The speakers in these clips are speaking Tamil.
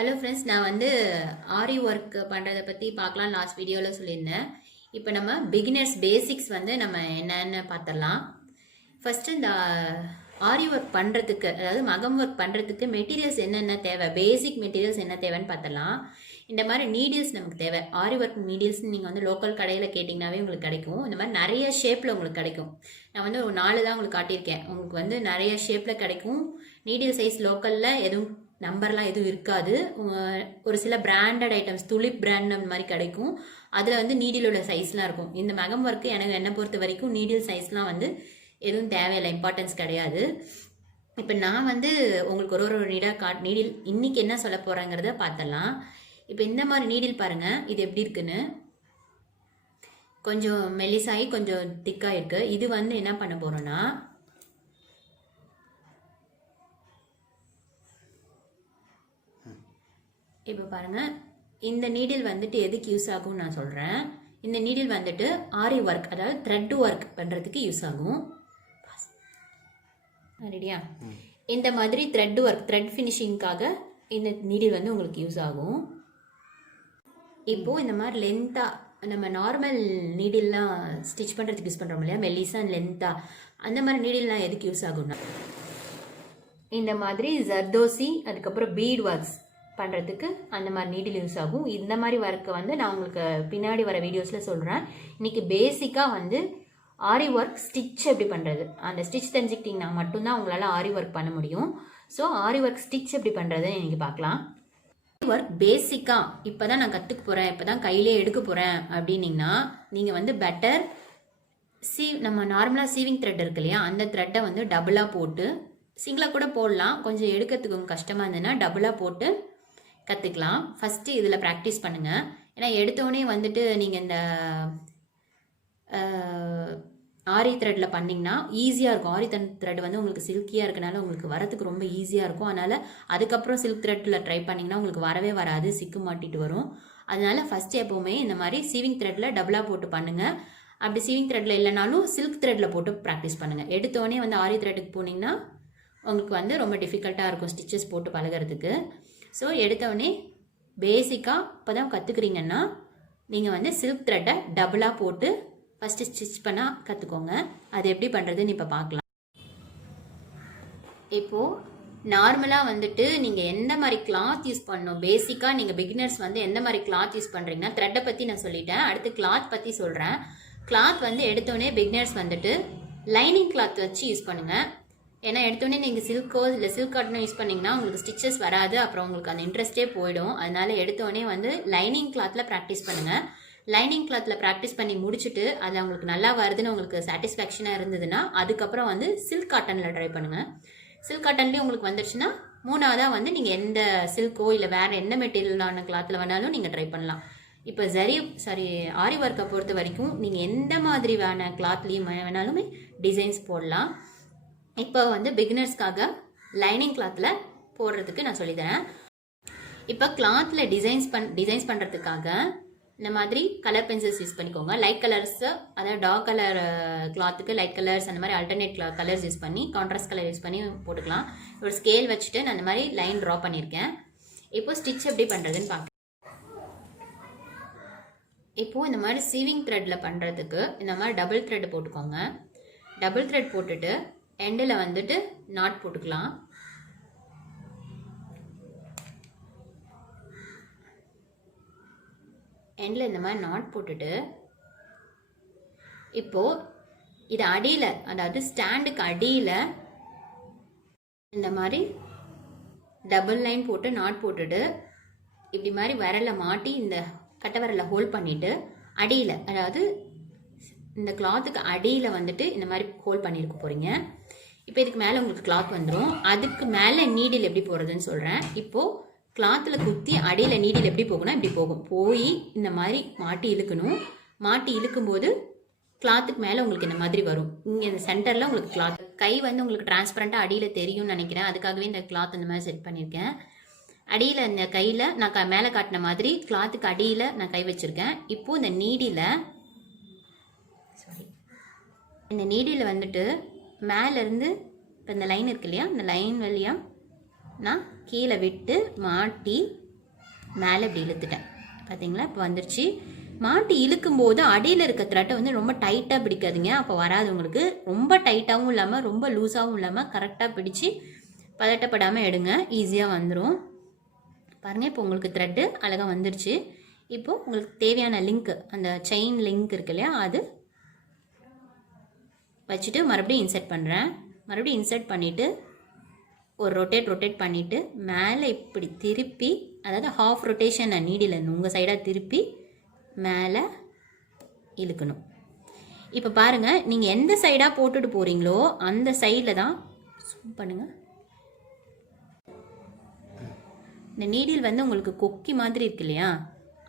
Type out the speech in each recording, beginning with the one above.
ஹலோ ஃப்ரெண்ட்ஸ், நான் ஆரி ஒர்க் பண்ணுறதை பற்றி பார்க்கலாம் லாஸ்ட் வீடியோவில் சொல்லியிருந்தேன். இப்போ நம்ம பிகினர்ஸ் பேசிக்ஸ் நம்ம என்னென்னு பார்த்துடலாம். ஃபஸ்ட்டு இந்த ஆரி ஒர்க் பண்ணுறதுக்கு, அதாவது மகம் ஒர்க் பண்ணுறதுக்கு மெட்டீரியல்ஸ் என்னென்ன தேவை, பேசிக் மெட்டீரியல்ஸ் என்ன தேவைன்னு பார்த்துடலாம். இந்த மாதிரி நீடில்ஸ் நமக்கு தேவை. ஆரி ஒர்க் நீடில்ஸ் நீங்கள் லோக்கல் கடையில் கேட்டிங்கனாவே உங்களுக்கு கிடைக்கும். இந்த மாதிரி நிறைய ஷேப்பில் உங்களுக்கு கிடைக்கும். நான் ஒரு 4 தான் உங்களுக்கு காட்டியிருக்கேன். உங்களுக்கு நிறைய ஷேப்பில் கிடைக்கும். நீடில் சைஸ் லோக்கலில் எதுவும் நம்பர்லாம் எதுவும் இருக்காது. ஒரு சில பிராண்டட் ஐட்டம்ஸ், துளிப் பிராண்ட் அந்த மாதிரி கிடைக்கும். அதில் நீடிலோட சைஸ்லாம் இருக்கும். இந்த மகம் ஒர்க்கு எனக்கு என்னை பொறுத்த வரைக்கும் நீடில் சைஸ்லாம் எதுவும் தேவையில்லை, இம்பார்ட்டன்ஸ் கிடையாது. இப்போ நான் உங்களுக்கு ஒரு நீடில் இன்னைக்கு என்ன சொல்ல போகிறேங்கிறத பார்த்தலாம். இப்போ இந்த மாதிரி நீடில் பாருங்கள், இது எப்படி இருக்குன்னு. கொஞ்சம் மெலிசாகி கொஞ்சம் திக்காக இருக்குது. இது என்ன பண்ண போகிறோன்னா, இப்போ பாருங்கள், இந்த நீடில் எதுக்கு யூஸ் ஆகும்னு நான் சொல்கிறேன். இந்த நீடில் ஆரி ஒர்க், அதாவது த்ரெட் ஒர்க் பண்ணுறதுக்கு யூஸ் ஆகும். ரெடியா? இந்த மாதிரி த்ரெட் ஒர்க், த்ரெட் ஃபினிஷிங்காக இந்த நீடில் உங்களுக்கு யூஸ் ஆகும். இப்போது இந்த மாதிரி லென்த்தாக நம்ம நார்மல் நீடில்லாம் ஸ்டிச் பண்ணுறதுக்கு யூஸ் பண்ணுறோம் இல்லையா, மெல்லிசா லென்த்தாக, அந்த மாதிரி நீடில்லாம் எதுக்கு யூஸ் ஆகும்னா, இந்த மாதிரி ஜர்தோசி அதுக்கப்புறம் பீட் ஒர்க்ஸ் பண்ணுறதுக்கு அந்த மாதிரி நீடில் யூஸ் ஆகும். இந்த மாதிரி ஒர்க்கு நான் உங்களுக்கு பின்னாடி வர வீடியோஸில் சொல்கிறேன். இன்றைக்கி பேசிக்காக ஆரி ஒர்க் ஸ்டிச் எப்படி பண்ணுறது, அந்த ஸ்டிச் தெரிஞ்சுக்கிட்டிங்கன்னா மட்டும்தான் உங்களால் ஆரி ஒர்க் பண்ண முடியும். ஸோ ஆரி ஒர்க் ஸ்டிச் எப்படி பண்ணுறதுன்னு இன்றைக்கி பார்க்கலாம். ஒர்க் பேசிக்காக இப்போ தான் நான் கற்றுக்க போகிறேன், இப்போ தான் கையிலே எடுக்க போகிறேன் அப்படின்னிங்கன்னா, நீங்கள் பெட்டர் நம்ம நார்மலாக சீவிங் த்ரெட் இருக்கு இல்லையா, அந்த த்ரெட்டை டபுளாக போட்டு, சிங்கிளாக கூட போடலாம், கொஞ்சம் எடுக்கிறதுக்கு கஷ்டமாக இருந்ததுன்னா டபுளாக போட்டு கற்றுக்கலாம். ஃபஸ்ட்டு இதில் ப்ராக்டிஸ் பண்ணுங்கள். ஏன்னா எடுத்தோடனே நீங்கள் இந்த ஆரி த்ரெட்டில் பண்ணிங்கன்னா ஈஸியாக இருக்கும். ஆரி த்ரெட் உங்களுக்கு சில்கியாக இருக்கனால உங்களுக்கு வரத்துக்கு ரொம்ப ஈஸியாக இருக்கும். அதனால் அதுக்கப்புறம் சில்க் த்ரெட்டில் ட்ரை பண்ணிங்கன்னா உங்களுக்கு வரவே வராது, சிக்கு மாட்டிட்டு வரும். அதனால் ஃபஸ்ட்டு எப்போவுமே இந்த மாதிரி சீவிங் த்ரெட்டில் டபுளாக போட்டு பண்ணுங்கள். அப்படி சீவிங் த்ரெட்டில் இல்லைனாலும் சில்க் த்ரெட்டில் போட்டு ப்ராக்டிஸ் பண்ணுங்கள். எடுத்தோடனே ஆரி த்ரெட்டுக்கு போனீங்கன்னா உங்களுக்கு ரொம்ப டிஃபிகல்ட்டாக இருக்கும் ஸ்டிச்சஸ் போட்டு பழகிறதுக்கு. ஸோ எடுத்தோடனே பேசிக்காக இப்போ தான் கற்றுக்குறீங்கன்னா நீங்கள் சில்க் த்ரெட்டை டபுளாக போட்டு ஃபஸ்ட்டு ஸ்டிச் பண்ண கற்றுக்கோங்க. அது எப்படி பண்ணுறதுன்னு இப்போ பார்க்கலாம். இப்போது நார்மலாக நீங்கள் எந்த மாதிரி கிளாத் யூஸ் பண்ணணும், பேசிக்காக நீங்கள் பிகினர்ஸ் எந்த மாதிரி கிளாத் யூஸ் பண்ணுறீங்கன்னா, த்ரெட்டை பற்றி நான் சொல்லிட்டேன். அடுத்து கிளாத் பற்றி சொல்கிறேன். கிளாத் எடுத்தோடனே பிகினர்ஸ் லைனிங் கிளாத் வச்சு யூஸ் பண்ணுங்கள். ஏன்னா எடுத்தோடனே நீங்கள் சில்கோ இல்லை சில்க் காட்டனோ யூஸ் பண்ணிங்கன்னா உங்களுக்கு ஸ்டிச்சஸ் வராது, அப்புறம் உங்களுக்கு அந்த இன்ட்ரெஸ்ட்டே போயிடும். அதனால் எடுத்தோடனே லைனிங் கிளாத்தில் ப்ராக்டிஸ் பண்ணுங்கள். லைனிங் கிளாத்தில் ப்ராக்டிஸ் பண்ணி முடிச்சுட்டு அது உங்களுக்கு நல்லா வருதுன்னு உங்களுக்கு சாட்டிஸ்ஃபேக்ஷனாக இருந்ததுன்னா அதுக்கப்புறம் சில்க் காட்டனில் ட்ரை பண்ணுங்கள். சில்க் காட்டன்லேயும் உங்களுக்கு வந்துடுச்சுன்னா மூணாவதாக நீங்கள் எந்த சில்கோ இல்லை வேறு எந்த மெட்டீரியலான கிளாத்தில் வேணாலும் நீங்கள் ட்ரை பண்ணலாம். இப்போ ஆரி ஒர்க்கை பொறுத்த வரைக்கும் நீங்கள் எந்த மாதிரி கிளாத்லேயும் வேணாலுமே டிசைன்ஸ் போடலாம். இப்போ பிகினர்ஸ்க்காக லைனிங் கிளாத்தில் போடுறதுக்கு நான் சொல்லித்தரேன். இப்போ கிளாத்தில் டிசைன்ஸ் பண்ணுறதுக்காக இந்த மாதிரி கலர் பென்சில்ஸ் யூஸ் பண்ணிக்கோங்க. லைட் கலர்ஸ், அதாவது டார்க் கலர் கிளாத்துக்கு லைட் கலர்ஸ், அந்த மாதிரி ஆல்டர்னேட் கலர்ஸ் யூஸ் பண்ணி, கான்ட்ராஸ்ட் கலர் யூஸ் பண்ணி போட்டுக்கலாம். ஒரு ஸ்கேல் வச்சுட்டு நான் இந்த மாதிரி லைன் ட்ரா பண்ணியிருக்கேன். இப்போ ஸ்டிச் எப்படி பண்ணுறதுன்னு பார்க்கலாம். இப்போது இந்த மாதிரி சீவிங் த்ரெட்டில் பண்ணுறதுக்கு இந்த மாதிரி டபுள் த்ரெட் போட்டுக்கோங்க. டபுள் த்ரெட் போட்டுட்டு எண்டில் நாட் போட்டுக்கலாம். எண்டில் இந்த மாதிரி நாட் போட்டுட்டு இப்போது இது அடியில், அதாவது ஸ்டாண்டுக்கு அடியில் இந்த மாதிரி டபுள் லைன் போட்டு நாட் போட்டுட்டு இப்படி மாதிரி விரலை மாட்டி இந்த கட்டை விரலை ஹோல்ட் பண்ணிவிட்டு அடியில், அதாவது இந்த கிளாத்துக்கு அடியில் இந்த மாதிரி ஹோல்ட் பண்ணியிருக்க போகிறீங்க. இப்போ இதுக்கு மேலே உங்களுக்கு கிளாத் வந்துடும். அதுக்கு மேலே நீடில் எப்படி போடுறதுன்னு சொல்கிறேன். இப்போது கிளாத்தில் குத்தி அடியில் நீடில் எப்படி போகணும், இப்படி போய் இந்த மாதிரி மாட்டி இழுக்கணும். மாட்டி இழுக்கும்போது கிளாத்துக்கு மேலே உங்களுக்கு இந்த மாதிரி வரும். இங்கே இந்த சென்டரில் உங்களுக்கு கிளாத் கை உங்களுக்கு டிரான்ஸ்பரண்ட்டாக அடியில் தெரியும்னு நினைக்கிறேன். அதுக்காகவே இந்த கிளாத் இந்த மாதிரி செட் பண்ணியிருக்கேன். அடியில் இந்த கையில் நான் மேலே காட்டின மாதிரி கிளாத்துக்கு அடியில் நான் கை வச்சுருக்கேன். இப்போது இந்த நீடியில் மேலேருந்து இப்போ இந்த லைன் இருக்கு இல்லையா, இந்த லைன் வழியாக நான் கீழே விட்டு மாட்டி மேலே இப்படி இழுத்துட்டேன். பார்த்தீங்களா? இப்போ வந்துருச்சு. மாட்டி இழுக்கும்போது அடியில் இருக்க த்ரெட்டை வந்து ரொம்ப டைட்டாக பிடிக்காதீங்க, அப்போ வராது உங்களுக்கு. ரொம்ப டைட்டாகவும் இல்லாமல் ரொம்ப லூஸாகவும் இல்லாமல் கரெக்டாக பிடிச்சி பதட்டப்படாமல் எடுங்க, ஈஸியாக வந்துடும். பாருங்கள், இப்போ உங்களுக்கு த்ரெட்டு அழகாக வந்துருச்சு. இப்போது உங்களுக்கு தேவையான லிங்க், அந்த செயின் லிங்க் இருக்கு இல்லையா, அது வச்சுட்டு மறுபடியும் இன்சர்ட் பண்ணுறேன். மறுபடியும் இன்சர்ட் பண்ணிவிட்டு ஒரு ரொட்டேட் பண்ணிவிட்டு மேலே இப்படி திருப்பி, அதாவது ஹாஃப் ரொட்டேஷன் நீடில் உங்கள் சைடாக திருப்பி மேலே இழுக்கணும். இப்போ பாருங்கள், நீங்கள் எந்த சைடாக போட்டுட்டு போகிறீங்களோ அந்த சைடில் தான் பண்ணுங்கள். இந்த நீடில் வந்து உங்களுக்கு கொக்கி மாதிரி இருக்கு இல்லையா,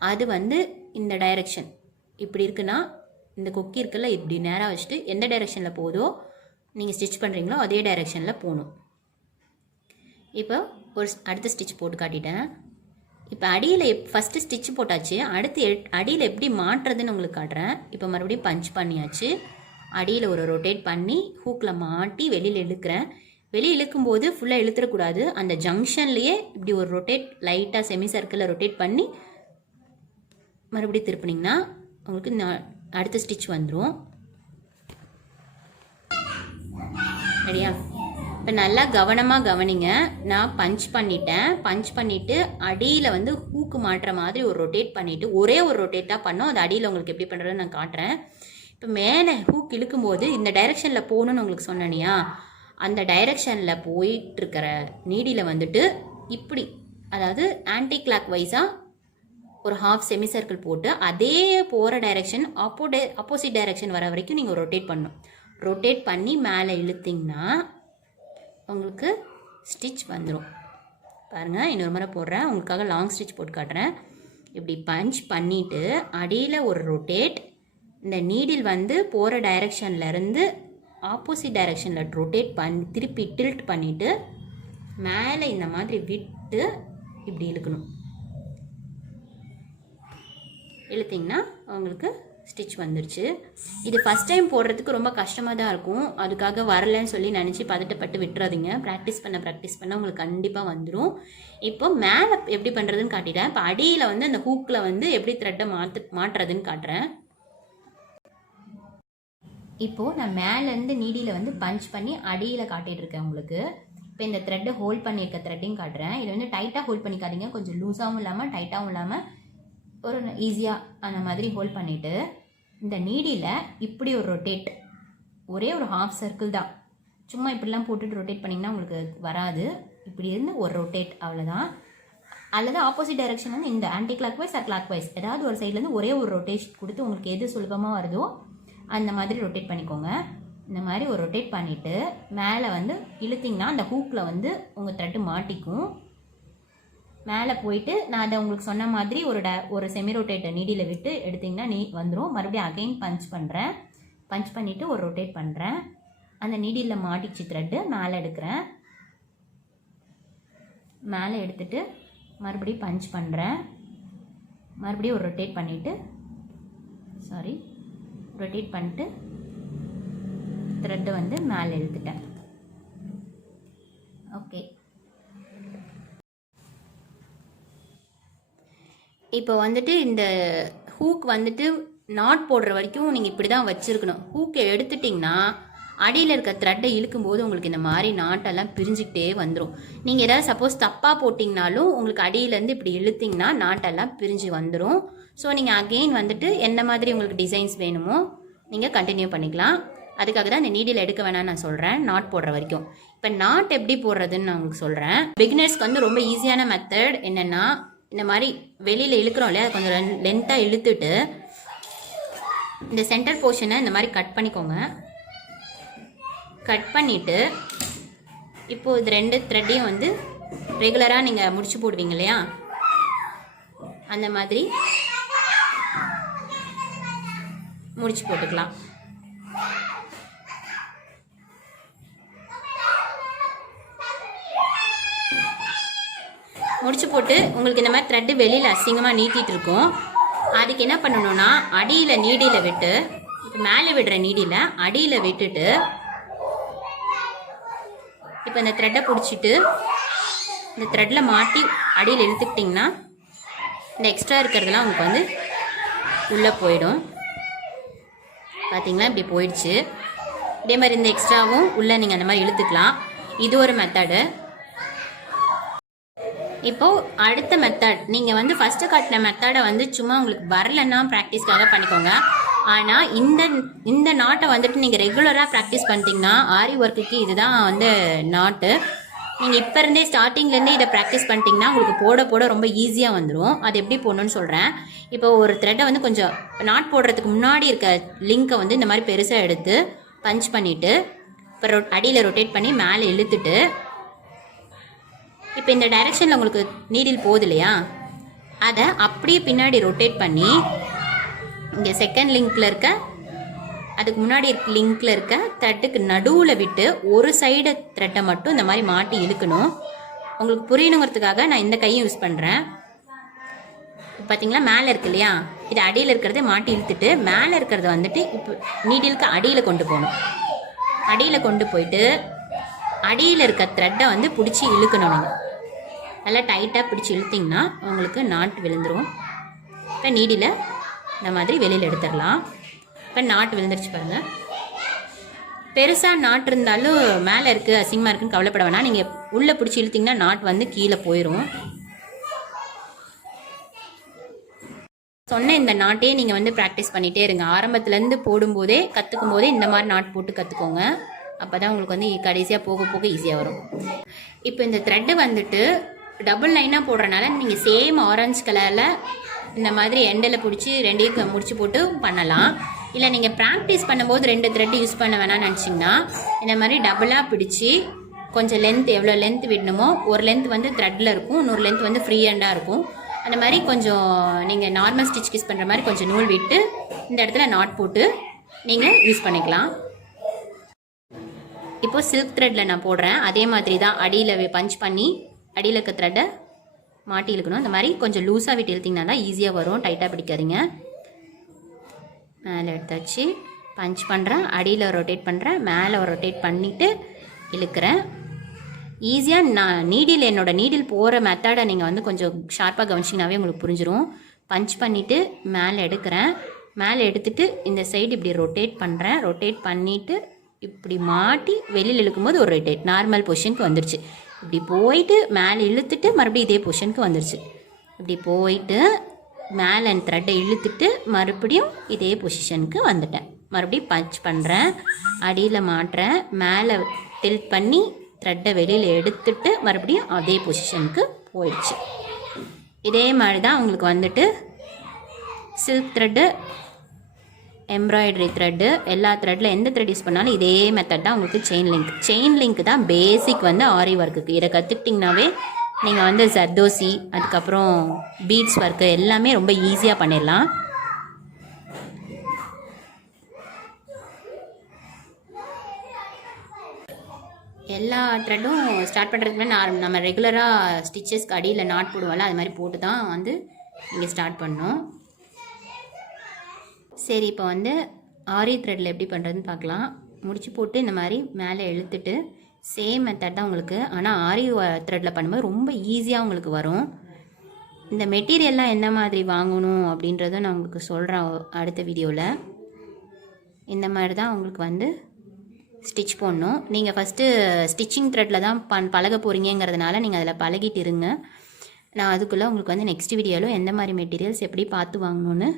அது வந்து இந்த டைரெக்ஷன் இப்படி இருக்குன்னா, இந்த கொக்கி இருக்குல்ல, இப்படி நேராக வச்சுட்டு எந்த டைரெக்ஷனில் போதோ நீங்கள் ஸ்டிச் பண்ணுறீங்களோ அதே டைரெக்ஷனில் போகணும். இப்போ ஒரு அடுத்த ஸ்டிச் போட்டு காட்டிட்டேன். இப்போ அடியில் ஃபஸ்ட்டு ஸ்டிச் போட்டாச்சு, அடுத்து அடியில் எப்படி மாட்டுறதுன்னு உங்களுக்கு காட்டுறேன். இப்போ மறுபடியும் பஞ்ச் பண்ணியாச்சு. அடியில் ஒரு ரொட்டேட் பண்ணி ஹூக்கில் மாட்டி வெளியில் இழுக்கிறேன். வெளியே இழுக்கும்போது ஃபுல்லாக இழுத்துடக்கூடாது, அந்த ஜங்ஷன்லேயே இப்படி ஒரு ரொட்டேட் லைட்டாக செமி சர்க்கிளில் ரொட்டேட் பண்ணி மறுபடியும் திருப்பினீங்கன்னா உங்களுக்கு அடுத்த ஸ்டிச் வந்துடும். சரியா? இப்போ நல்லா கவனமாக கவனிங்க. நான் பஞ்ச் பண்ணிட்டேன். பஞ்ச் பண்ணிவிட்டு அடியில் வந்து ஹூக்கு மாட்டுற மாதிரி ஒரு ரொட்டேட் பண்ணிவிட்டு ஒரே ஒரு ரொட்டேட் தான் பண்ணோம். அது அடியில் உங்களுக்கு எப்படி பண்ணுறதுன்னு நான் காட்டுறேன். இப்போ மேலே ஹூக் இழுக்கும்போது இந்த டைரெக்ஷனில் போகணுன்னு உங்களுக்கு சொன்னேனியா, அந்த டைரெக்ஷனில் போயிட்டுருக்கிற நீடியில் வந்துட்டு இப்படி, அதாவது ஆன்டி கிளாக் வைஸாக ஒரு ஹாஃப் செமி சர்க்கிள் போட்டு அதே போகிற டைரெக்ஷன் ஆப்போசிட் டைரெக்ஷன் வர வரைக்கும் நீங்கள் ரொட்டேட் பண்ணணும். ரொட்டேட் பண்ணி மேலே இழுத்திங்கன்னா உங்களுக்கு ஸ்டிச் வந்துடும். பாருங்கள், இன்னொரு முறை போடுறேன், உங்களுக்காக லாங் ஸ்டிச் போட்டு காட்டுறேன். இப்படி பஞ்ச் பண்ணிவிட்டு அடியில் ஒரு ரொட்டேட், இந்த நீடில் வந்து போகிற டைரெக்ஷன்லேருந்து ஆப்போசிட் டைரெக்ஷனில் ரொட்டேட் பண்ணி திருப்பி டில்ட் பண்ணிவிட்டு மேலே இந்த மாதிரி விட்டு இப்படி இழுக்கணும். இழுத்திங்கன்னா உங்களுக்கு ஸ்டிச் வந்துருச்சு. இது ஃபஸ்ட் டைம் போடுறதுக்கு ரொம்ப கஷ்டமாக தான் இருக்கும், அதுக்காக வரலன்னு சொல்லி நினச்சி பதட்டப்பட்டு விட்டுறாதீங்க. ப்ராக்டிஸ் பண்ண உங்களுக்கு கண்டிப்பாக வந்துடும். இப்போ மேலே எப்படி பண்ணுறதுன்னு காட்டிட்டேன். இப்போ அடியில் வந்து அந்த ஹூக்கில் வந்து எப்படி த்ரெட்டை மாட்டுறதுன்னு காட்டுறேன். இப்போது நான் மேலேருந்து நீடியில் வந்து பஞ்ச் பண்ணி அடியில் காட்டிகிட்டு இருக்கேன் உங்களுக்கு. இப்போ இந்த த்ரெட்டை ஹோல்ட் பண்ணியிருக்க த்ரெட்டையும் காட்டுறேன். இதை வந்து டைட்டாக ஹோல்ட் பண்ணிக்காதீங்க, கொஞ்சம் லூஸாகவும் இல்லாமல் டைட்டாகவும் இல்லாமல் ஒரு ஈஸியாக அந்த மாதிரி ஹோல்ட் பண்ணிவிட்டு இந்த நீடியில் இப்படி ஒரு ரொட்டேட், ஒரே ஒரு ஹாஃப் சர்க்கிள் தான், சும்மா இப்படிலாம் போட்டுட்டு ரொட்டேட் பண்ணிங்கன்னா உங்களுக்கு வராது. இப்படி இருந்து ஒரு ரொட்டேட், அவ்வளோதான். அல்லது ஆப்போசிட் டைரெக்ஷன் வந்து இந்த anticlockwise or clockwise ஏதாவது ஒரு சைட்லேருந்து ஒரே ஒரு ரொட்டேஷன் கொடுத்து உங்களுக்கு எது சுலபமாக வருதோ அந்த மாதிரி ரொட்டேட் பண்ணிக்கோங்க. இந்த மாதிரி ஒரு ரொட்டேட் பண்ணிவிட்டு மேலே வந்து இழுத்திங்கன்னா அந்த ஹூக்கில் வந்து உங்கள் த்ரெட்டு மாட்டிக்கும். மேலே போயிட்டு நான் அதை உங்களுக்கு சொன்ன மாதிரி ஒரு செமி ரொட்டேட்டை நீடியில் விட்டு எடுத்திங்கன்னா வந்துடும். மறுபடியும் அகைன் பஞ்ச் பண்ணுறேன். பஞ்ச் பண்ணிவிட்டு ஒரு ரொட்டேட் பண்ணுறேன். அந்த நீடியில் மாட்டிச்சு த்ரெட்டு, மேலே எடுக்கிறேன். மேலே எடுத்துட்டு மறுபடியும் பஞ்ச் பண்ணுறேன். மறுபடியும் ஒரு ரொட்டேட் பண்ணிவிட்டு ரொட்டேட் பண்ணிட்டு த்ரெட்டை வந்து மேலே இழுத்துட்டேன். ஓகே, இப்போ வந்துட்டு இந்த ஹூக் வந்துட்டு நாட் போடுற வரைக்கும் நீங்கள் இப்படி தான் வச்சுருக்கணும். ஹூக்கை எடுத்துட்டிங்கன்னா அடியில் இருக்க த்ரெட்டை இழுக்கும்போது உங்களுக்கு இந்த மாதிரி நாட்டெல்லாம் பிரிஞ்சுக்கிட்டே வந்துடும். நீங்கள் ஏதாவது சப்போஸ் தப்பாக போட்டிங்கனாலும் உங்களுக்கு அடியிலேருந்து இப்படி இழுத்திங்கன்னா நாட்டெல்லாம் பிரிஞ்சு வந்துடும். ஸோ நீங்கள் அகெயின் வந்துட்டு எந்த மாதிரி உங்களுக்கு டிசைன்ஸ் வேணுமோ நீங்கள் கண்டினியூ பண்ணிக்கலாம். அதுக்காக தான் இந்த நீடில் எடுக்க வேணாம்னு நான் சொல்கிறேன், நாட் போடுற வரைக்கும். இப்போ நாட் எப்படி போடுறதுன்னு நான் உங்களுக்கு சொல்கிறேன். பிகினர்ஸ்க்கு வந்து ரொம்ப ஈஸியான மெத்தட் என்னென்னா, இந்த மாதிரி வெளியில் இழுக்கிறோம் இல்லையா, அதை கொஞ்சம் லென்த்தாக இழுத்துட்டு இந்த சென்டர் போர்ஷனை இந்த மாதிரி கட் பண்ணிக்கோங்க. கட் பண்ணிவிட்டு இப்போது இது ரெண்டு த்ரெட்டையும் வந்து ரெகுலராக நீங்கள் முடிச்சு போடுவீங்க இல்லையா, அந்த மாதிரி முடிச்சு போட்டுக்கலாம். முடிச்சு போட்டு உங்களுக்கு இந்த மாதிரி த்ரெட்டு வெளியில் அசிங்கமாக நீட்டிகிட்டு இருக்கும். அதுக்கு என்ன பண்ணணும்னா, அடியில் நீடியில் விட்டு, இப்போ மேலே விடுற நீடியில் அடியில் விட்டுட்டு இப்போ இந்த த்ரெட்டை பிடிச்சிட்டு இந்த த்ரெட்டில் மாட்டி அடியில் இழுத்துக்கிட்டிங்கன்னா இந்த எக்ஸ்ட்ரா இருக்கிறதுலாம் உங்களுக்கு வந்து உள்ளே போயிடும். பார்த்தீங்களா, இப்படி போயிடுச்சு. இதே மாதிரி இந்த எக்ஸ்ட்ராவும் உள்ளே நீங்கள் அந்த மாதிரி இழுத்துக்கலாம். இது ஒரு மெத்தடு. இப்போது அடுத்த மெத்தட், நீங்கள் வந்து ஃபஸ்ட்டு காட்டின மெத்தடை வந்து சும்மா உங்களுக்கு வரலன்னா ப்ராக்டிஸ்க்காக பண்ணிக்கோங்க. ஆனால் இந்த நாட்டை வந்துட்டு நீங்கள் ரெகுலராக ப்ராக்டிஸ் பண்ணிட்டீங்கன்னா ஆரி ஒர்க்குக்கு இதுதான் வந்து நாட்டு. நீங்கள் இப்போ இருந்தே ஸ்டார்டிங்லேருந்தே இதை ப்ராக்டிஸ் பண்ணிட்டீங்கன்னா உங்களுக்கு போட போட ரொம்ப ஈஸியாக வந்துடும். அது எப்படி போடணும்னு சொல்கிறேன். இப்போ ஒரு த்ரெட்டை வந்து கொஞ்சம் நாட் போடுறதுக்கு முன்னாடி இருக்க லிங்கை வந்து இந்த மாதிரி பெருசாக எடுத்து பஞ்ச் பண்ணிவிட்டு இப்போ அடியில் ரொட்டேட் பண்ணி மேலே இழுத்துட்டு இப்போ இந்த டைரெக்ஷனில் உங்களுக்கு நீடில் போகுது இல்லையா, அதை அப்படியே பின்னாடி ரொட்டேட் பண்ணி இங்கே செகண்ட் லிங்க்கில் இருக்க அதுக்கு முன்னாடி இருக்க லிங்க்கில் இருக்க த்ரெட்டுக்கு நடுவில் விட்டு ஒரு சைடு த்ரெட்டை மட்டும் இந்த மாதிரி மாட்டி இழுக்கணும். உங்களுக்கு புரியணுங்கிறதுக்காக நான் இந்த கையும் யூஸ் பண்ணுறேன். பார்த்தீங்களா, மேலே இருக்கு இல்லையா, இது அடியில் இருக்கிறத மாட்டி இழுத்துட்டு மேலே இருக்கிறத வந்துட்டு இப்போ நீடிலுக்கு அடியில் கொண்டு போகணும். அடியில் கொண்டு போயிட்டு அடியில் இருக்க த்ரெட்டை வந்து பிடிச்சி இழுக்கணும். நீங்கள் நல்லா டைட்டாக பிடிச்சி இழுத்திங்கன்னா உங்களுக்கு நாட் விழுந்துடும். இப்போ நீடில் இந்த மாதிரி வெளியில் எடுத்துடலாம். இப்போ நாட் விழுந்துருச்சு பாருங்கள். பெருசாக நாட் இருந்தாலும் மேலே இருக்குது அசிங்கமாக இருக்குன்னு கவலைப்பட வேணாம். நீங்கள் உள்ளே பிடிச்சி இழுத்திங்கன்னா நாட் வந்து கீழே போயிடும். சொன்ன இந்த நாட்டையே நீங்கள் வந்து ப்ராக்டிஸ் பண்ணிகிட்டே இருங்க. ஆரம்பத்துலேருந்து போடும்போதே கற்றுக்கும் போதே இந்த மாதிரி நாட் போட்டு கற்றுக்கோங்க. அப்போ தான் உங்களுக்கு வந்து கடைசியாக போக போக ஈஸியாக வரும். இப்போ இந்த த்ரெட்டு வந்துட்டு டபுள் லைனாக போடுறனால நீங்கள் சேம் ஆரஞ்சு கலரில் இந்த மாதிரி எண்டில் பிடிச்சி ரெண்டையும் முடிச்சு போட்டு பண்ணலாம். இல்லை நீங்கள் ப்ராக்டிஸ் பண்ணும்போது 2 த்ரெட் யூஸ் பண்ண வேணாம்னு நினச்சிங்கன்னா இந்த மாதிரி டபுளாக பிடிச்சி கொஞ்சம் லென்த் எவ்வளோ லென்த் விடணுமோ, ஒரு லென்த் வந்து த்ரெட்டில் இருக்கும், இன்னொரு லென்த் வந்து ஃப்ரீ ஹேண்டாக இருக்கும். அந்த மாதிரி கொஞ்சம் நீங்கள் நார்மல் ஸ்டிச் கிஸ் பண்ணுற மாதிரி கொஞ்சம் நூல் விட்டு இந்த இடத்துல நாட் போட்டு நீங்கள் யூஸ் பண்ணிக்கலாம். இப்போது சில்க் த்ரெட்டில் நான் போடுறேன். அதே மாதிரி தான் அடியில் பஞ்ச் பண்ணி அடியில் இருக்க த்ரெட்டை மாட்டி இழுக்கணும். இந்த மாதிரி கொஞ்சம் லூஸாக விட்டு இழுத்திங்கன்னா தான் ஈஸியாக வரும். டைட்டாக பிடிக்காதீங்க. மேலே எடுத்தாச்சு, பஞ்ச் பண்ணுறேன், அடியில் ரொட்டேட் பண்ணுறேன், மேலே ரொட்டேட் பண்ணிவிட்டு இழுக்கிறேன். ஈஸியாக நான் நீடில் என்னோடய நீடில் போகிற மெத்தடை நீங்கள் வந்து கொஞ்சம் ஷார்ப்பாக கவனிச்சிங்கனாவே உங்களுக்கு புரிஞ்சிடும். பஞ்ச் பண்ணிவிட்டு மேலே எடுக்கிறேன். மேலே எடுத்துகிட்டு இந்த சைடு இப்படி ரொட்டேட் பண்ணுறேன். ரொட்டேட் பண்ணிவிட்டு இப்படி மாட்டி வெளியில் இழுக்கும்போது ஒரு ரொட்டேட் நார்மல் பொசிஷனுக்கு வந்துடுச்சு. இப்படி போயிட்டு மேலே இழுத்துட்டு மறுபடியும் இதே பொசிஷனுக்கு வந்துடுச்சு. இப்படி போயிட்டு மேலே த்ரெட்டை இழுத்துட்டு மறுபடியும் இதே பொசிஷனுக்கு வந்துட்டேன். மறுபடியும் பஞ்ச் பண்ணுறேன், அடியில் மாட்டுறேன், மேலே டில்ட் பண்ணி த்ரெட்டை வெளியில் எடுத்துட்டு மறுபடியும் அதே பொசிஷனுக்கு போயிடுச்சு. இதே மாதிரி தான் உங்களுக்கு வந்துட்டு சில்க் த்ரெட்டு, எம்ப்ராய்டரி த்ரெட்டு, எல்லா த்ரெட்டில் எந்த த்ரெட் யூஸ் பண்ணாலும் இதே மெத்தட் தான் உங்களுக்கு செயின் லிங்க் தான் பேசிக் வந்து ஆரி ஒர்க்குக்கு. இதை கற்றுக்கிட்டிங்கனாவே நீங்கள் வந்து ஜர்தோசி அதுக்கப்புறம் பீட்ஸ் ஒர்க்கு எல்லாமே ரொம்ப ஈஸியாக பண்ணிடலாம். எல்லா த்ரெட்டும் ஸ்டார்ட் பண்ணுறதுக்கு முன்னாடி நம்ம ரெகுலராக ஸ்டிச்சஸ்க்கு அடியில் நாட் போடுவோம்ல, அது மாதிரி போட்டு தான் வந்து நீங்கள் ஸ்டார்ட் பண்ணணும். சரி, இப்போ வந்து ஆரி த்ரெட்டில் எப்படி பண்ணுறதுன்னு பார்க்கலாம். முடிச்சு போட்டு இந்த மாதிரி மேலே இழுத்துட்டு சேம் மெத்தட் தான் உங்களுக்கு. ஆனால் ஆரி த்ரெட்டில் பண்ணும்போது ரொம்ப ஈஸியாக உங்களுக்கு வரும். இந்த மெட்டீரியல்லாம் என்ன மாதிரி வாங்கணும் அப்படின்றத நான் உங்களுக்கு சொல்கிறேன் அடுத்த வீடியோவில். இந்த மாதிரி தான் உங்களுக்கு வந்து ஸ்டிச் போடணும். நீங்கள் ஃபஸ்ட்டு ஸ்டிச்சிங் த்ரெட்டில் தான் பழக போகிறீங்கிறதுனால நீங்கள் அதில் பழகிட்டு இருங்க. நான் அதுக்குள்ளே உங்களுக்கு வந்து நெக்ஸ்ட் வீடியோவில் எந்த மாதிரி மெட்டீரியல்ஸ் எப்படி பார்த்து வாங்கணுன்னு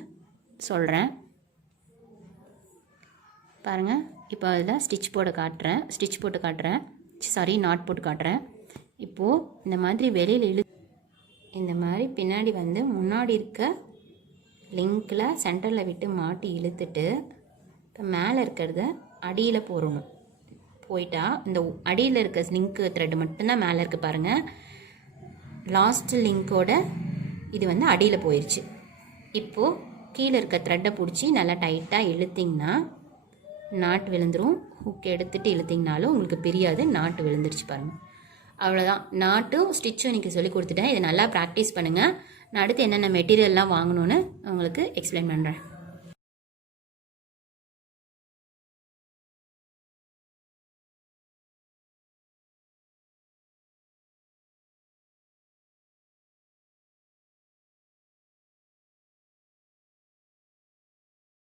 சொல்கிறேன். பாருங்கள், இப்போ அதில் ஸ்டிச் போட்டு காட்டுறேன். நாட் போட்டு காட்டுறேன். இப்போது இந்த மாதிரி வெளியில் இந்த மாதிரி பின்னாடி வந்து முன்னாடி இருக்க லிங்கில் சென்டரில் விட்டு மாட்டி இழுத்துட்டு இப்போ மேலே இருக்கிறத அடியில் போடணும். போயிட்டா இந்த அடியில் இருக்க லிங்க்கு த்ரெட் மட்டும்தான் மேலே இருக்குது பாருங்கள். லாஸ்ட் லிங்கோட இது வந்து அடியில் போயிடுச்சு. இப்போது கீழே இருக்க த்ரெட்டை பிடிச்சி நல்லா டைட்டாக இழுத்திங்கன்னா நாட் விழுந்துடும். ஹுக் எடுத்துகிட்டு இழுத்திங்கனாலும் உங்களுக்கு பிரியாது. நாட்டு விழுந்துருச்சு பாருங்கள். அவ்வளோதான். நாட்டும் ஸ்டிச்சும் இன்றைக்கி சொல்லி கொடுத்துட்டேன். இதை நல்லா ப்ராக்டிஸ் பண்ணுங்கள். நான் அடுத்து என்னென்ன மெட்டீரியல்லாம் வாங்கணுன்னு உங்களுக்கு எக்ஸ்பிளைன் பண்ணுறேன்.